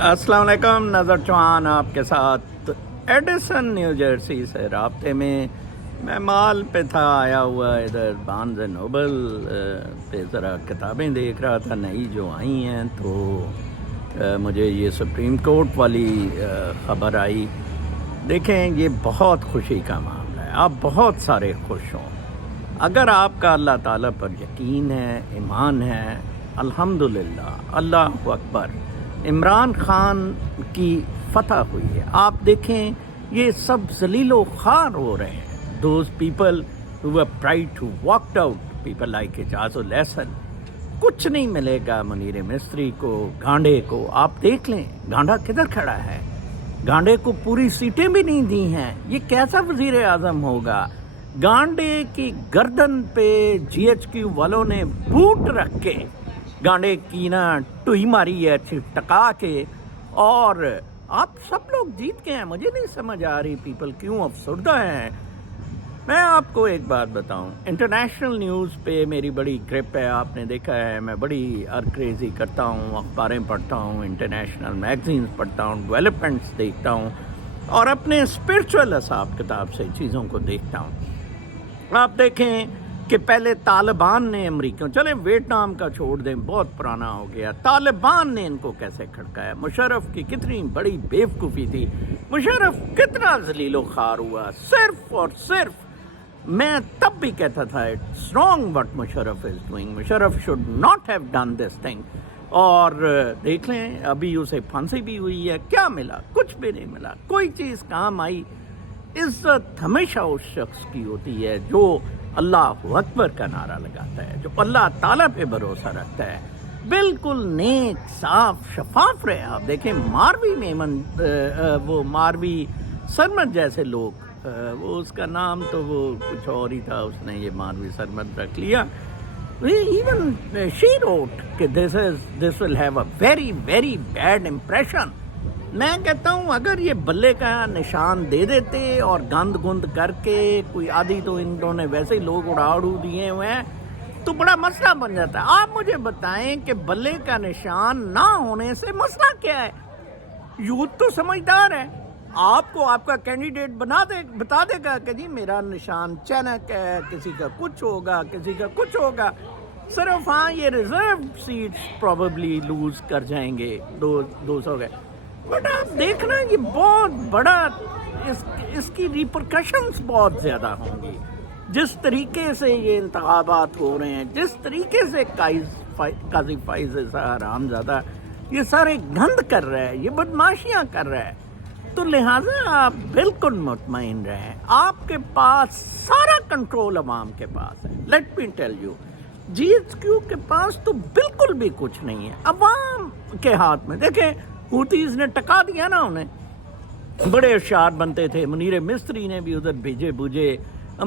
السلام علیکم، نظر چوہان آپ کے ساتھ ایڈیسن نیو جرسی سے رابطے میں مال پہ تھا آیا ہوا ادھر بارنز اینڈ نوبل پہ ذرا کتابیں دیکھ رہا تھا نئی جو آئی ہیں، تو مجھے یہ سپریم کورٹ والی خبر آئی۔ دیکھیں، یہ بہت خوشی کا معاملہ ہے، آپ بہت سارے خوش ہوں اگر آپ کا اللہ تعالیٰ پر یقین ہے، ایمان ہے۔ الحمدللہ، اللہ اکبر، عمران خان کی فتح ہوئی ہے۔ آپ دیکھیں، یہ سب ذلیل و خوار ہو رہے ہیں۔ Those people who were pride who walked out, people like اعجاز الحسن۔ کچھ نہیں ملے گا منیر مستری کو، گانڈے کو۔ آپ دیکھ لیں گانڈا کدھر کھڑا ہے، گانڈے کو پوری سیٹیں بھی نہیں دی ہیں۔ یہ کیسا وزیر اعظم ہوگا؟ گانڈے کی گردن پہ جی ایچ کیو والوں نے بوٹ رکھ کے گانڈے کی نا ٹوئی ماری ہے اچھی ٹکا کے، اور آپ سب لوگ جیت کے ہیں۔ مجھے نہیں سمجھ آ رہی پیپل کیوں افسردہ ہیں۔ میں آپ کو ایک بات بتاؤں، انٹرنیشنل نیوز پہ میری بڑی گرپ ہے، آپ نے دیکھا ہے میں بڑی ارکریزی کرتا ہوں، اخباریں پڑھتا ہوں، انٹرنیشنل میگزینز پڑھتا ہوں، ڈیولپمنٹس دیکھتا ہوں، اور اپنے اسپرچول حساب کتاب سے چیزوں کو دیکھتا ہوں۔ آپ دیکھیں کہ پہلے طالبان نے امریکیوں، چلیں ویتنام کا چھوڑ دیں، بہت پرانا ہو گیا، طالبان نے ان کو کیسے کھڑکایا۔ مشرف کی کتنی بڑی بیوقوفی تھی، مشرف کتنا ذلیل و خوار ہوا، صرف اور صرف۔ میں تب بھی کہتا تھا it's wrong what Musharraf is doing, Musharraf should not have done this thing. اور دیکھ لیں ابھی اسے پھانسی بھی ہوئی ہے، کیا ملا؟ کچھ بھی نہیں ملا، کوئی چیز کام آئی۔ عزت ہمیشہ اس شخص کی ہوتی ہے جو اللہ اکبر کا نعرہ لگاتا ہے، جو اللہ تعالیٰ پہ بھروسہ رکھتا ہے، بالکل نیک، صاف، شفاف رہے۔ آپ دیکھیں ماروی میمن، وہ ماروی سرمد جیسے لوگ، وہ اس کا نام تو وہ کچھ اور ہی تھا، اس نے یہ ماروی سرمد رکھ لیا۔ ایون شی روٹ کہ this will have a very very bad impression. میں کہتا ہوں اگر یہ بلے کا نشان دے دیتے اور گند گند کر کے کوئی آدھی، تو انہوں نے ویسے ہی لوگ اڑا دیے ہوئے ہیں، تو بڑا مسئلہ بن جاتا ہے۔ آپ مجھے بتائیں کہ بلے کا نشان نہ ہونے سے مسئلہ کیا ہے؟ یوتھ تو سمجھدار ہے، آپ کو آپ کا کینڈیڈیٹ بتا دے گا کہ جی میرا نشان چینک ہے، کسی کا کچھ ہوگا، کسی کا کچھ ہوگا۔ صرف ہاں یہ ریزرو سیٹس پروبیبلی لوز کر جائیں گے، 200 گئے، بٹ آپ دیکھنا یہ بہت بڑا، اس کی ریپرکشنز بہت زیادہ ہوں گی۔ جس طریقے سے یہ انتخابات ہو رہے ہیں، جس طریقے سے قاضی فائز حرام زادہ یہ سارے گند کر رہا ہے، یہ بدماشیاں کر رہا ہے، تو لہٰذا آپ بالکل مطمئن رہیں، آپ کے پاس سارا کنٹرول عوام کے پاس ہے۔ Let me tell you, G H Q کے پاس تو بالکل بھی کچھ نہیں ہے، عوام کے ہاتھ میں۔ دیکھیں ہوتیز نے ٹکا دیا نا انہیں، بڑے ہوشیار بنتے تھے، منیر مستری نے بھی ادھر بھیجے بوجھے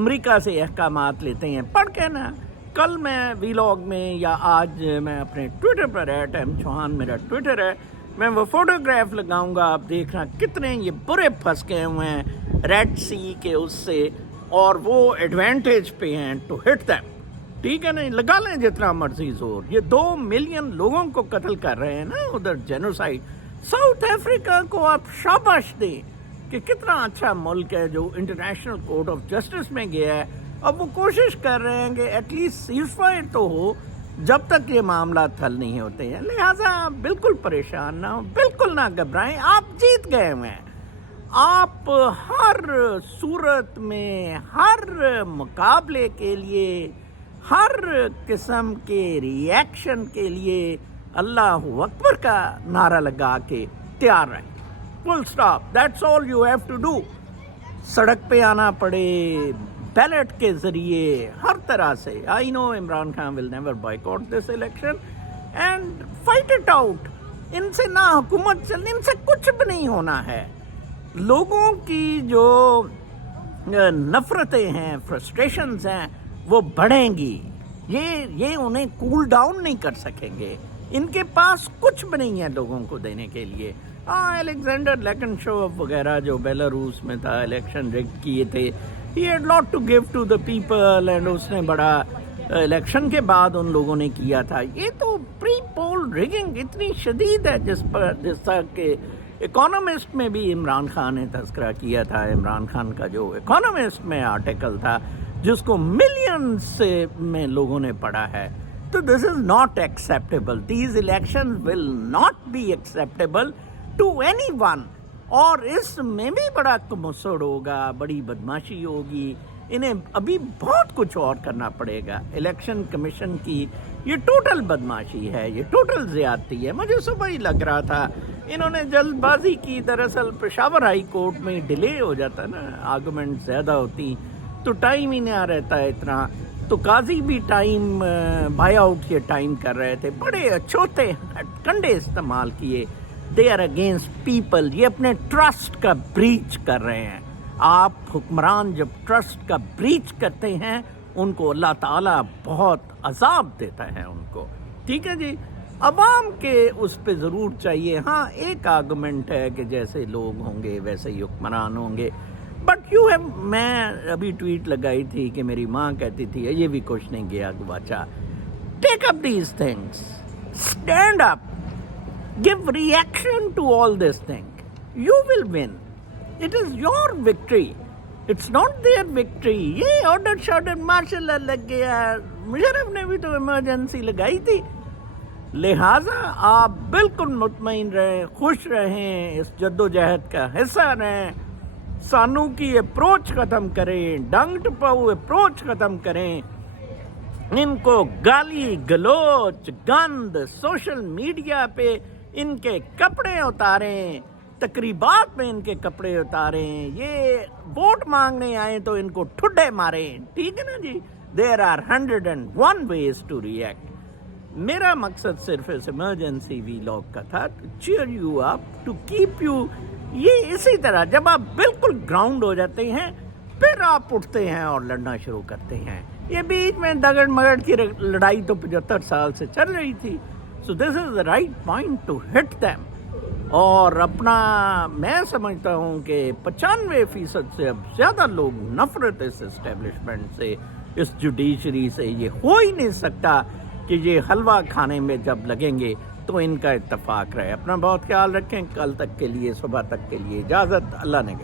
امریکہ سے احکامات لیتے ہیں، پڑھ کے نا۔ کل میں ویلاگ میں یا آج میں اپنے ٹویٹر پر @mchauhan میرا ٹویٹر ہے، میں وہ فوٹوگراف لگاؤں گا، آپ دیکھنا کتنے یہ برے پھنس گئے ہوئے ہیں ریڈ سی کے اس سے، اور وہ ایڈوانٹیج پہ ہیں ٹو ہٹ دیم۔ ٹھیک ہے نا، لگا لیں جتنا مرضی زور، یہ 2 ملین لوگوں کو قتل کر رہے ہیں نا ادھر، جینوسائڈ۔ ساؤتھ افریقہ کو آپ شاباش دیں کہ کتنا اچھا ملک ہے جو انٹرنیشنل کورٹ آف جسٹس میں گیا ہے۔ اب وہ کوشش کر رہے ہیں کہ ایٹ لیسٹ سیز فائر تو ہو جب تک یہ معاملات حل نہیں ہوتے ہیں، لہٰذا آپ بالکل پریشان نہ ہوں، بالکل نہ گھبرائیں، آپ جیت گئے ہوئے ہیں۔ آپ ہر صورت میں، ہر مقابلے کے لیے، ہر قسم کے ریئیکشن کے لیے اللہ اکبر کا نعرہ لگا کے تیار رہیں۔ Full stop, that's all you have to do. سڑک پہ آنا پڑے، بیلٹ کے ذریعے، ہر طرح سے۔ I know Imran Khan will never boycott this election and fight it out. ان سے نہ حکومت چلنی، ان سے کچھ بھی نہیں ہونا ہے۔ لوگوں کی جو نفرتیں ہیں، فرسٹریشنز ہیں، وہ بڑھیں گی، یہ انہیں کول ڈاؤن نہیں کر سکیں گے۔ ان کے پاس کچھ بھی نہیں ہے لوگوں کو دینے کے لیے۔ الیگزینڈر لیکنشوف وغیرہ جو بیلاروس میں تھا، الیکشن ریگ کیے تھے، he had lot to give to the people، and اس نے بڑا الیکشن کے بعد ان لوگوں نے کیا تھا. یہ تو پری پول ریگنگ اتنی شدید ہے جس طرح کہ اکانومسٹ میں بھی عمران خان نے تذکرہ کیا تھا. عمران خان کا جو اکانومسٹ میں آرٹیکل تھا جس کو ملینز میں لوگوں نے پڑھا ہے. تو this is not acceptable. These election will not be acceptable to anyone. اور اس میں بھی بڑا کمسڑ ہوگا, بڑی بدماشی ہوگی. انہیں ابھی بہت کچھ اور کرنا پڑے گا. الیکشن کمیشن کی یہ ٹوٹل بدماشی ہے, یہ ٹوٹل زیادتی ہے. مجھے صبح ہی لگ رہا تھا انہوں نے جلد بازی کی. دراصل پشاور ہائی کورٹ میں ڈیلے ہو جاتا نا, آرگومنٹ زیادہ ہوتی تو ٹائم ہی نہ رہتا ہے اتنا. تو قاضی بھی ٹائم بائی آؤٹ کے ٹائم کر رہے تھے. بڑے اچھوتے کنڈے استعمال کیے. They are against people. یہ اپنے ٹرسٹ کا بریچ کر رہے ہیں. آپ حکمران جب ٹرسٹ کا بریچ کرتے ہیں ان کو اللہ تعالیٰ بہت عذاب دیتا ہے ان کو. ٹھیک ہے جی, عوام کے اس پہ ضرور چاہیے. ہاں ایک آرگومنٹ ہے کہ جیسے لوگ ہوں گے ویسے ہی حکمران ہوں گے. بٹ یو ہیو, میں ابھی ٹویٹ لگائی تھی کہ میری ماں کہتی تھی یہ بھی کچھ نہیں گیا گواچا. Take up these things, stand up, give reaction to all this thing. You will win. It is your victory. It's not their victory. یہ آرڈر شارڈر ماشاء اللہ لگ گیا. مشرف نے بھی تو ایمرجنسی لگائی تھی. لہٰذا آپ بالکل مطمئن رہیں, خوش رہیں, اس جد و جہد کا حصہ رہیں. سانو کی اپروچ ختم کریں, ڈنگ ٹپاؤ اپروچ ختم کریں. ان کو گالی گلوچ گند سوشل میڈیا پہ ان کے کپڑے اتاریں, تقریبات میں ان کے کپڑے اتاریں. یہ ووٹ مانگنے آئیں تو ان کو ٹھڈے ماریں. ٹھیک ہے نا جی. There are 101 ways to react. میرا مقصد صرف اس ایمرجنسی وی لاگ کا تھا, to cheer you up, to keep you. یہ اسی طرح جب آپ بالکل گراؤنڈ ہو جاتے ہیں پھر آپ اٹھتے ہیں اور لڑنا شروع کرتے ہیں. یہ بیچ میں دگڑ مگڑ کی لڑائی تو 75 سال سے چل رہی تھی. So this is the right point to hit them. اور اپنا میں سمجھتا ہوں کہ 95% سے اب زیادہ لوگ نفرت اس اسٹیبلشمنٹ سے, اس جوڈیشری سے. یہ ہو ہی نہیں سکتا کہ یہ حلوہ کھانے میں جب لگیں گے تو ان کا اتفاق رہے. اپنا بہت خیال رکھیں. کل تک کے لیے, صبح تک کے لیے اجازت. اللہ نے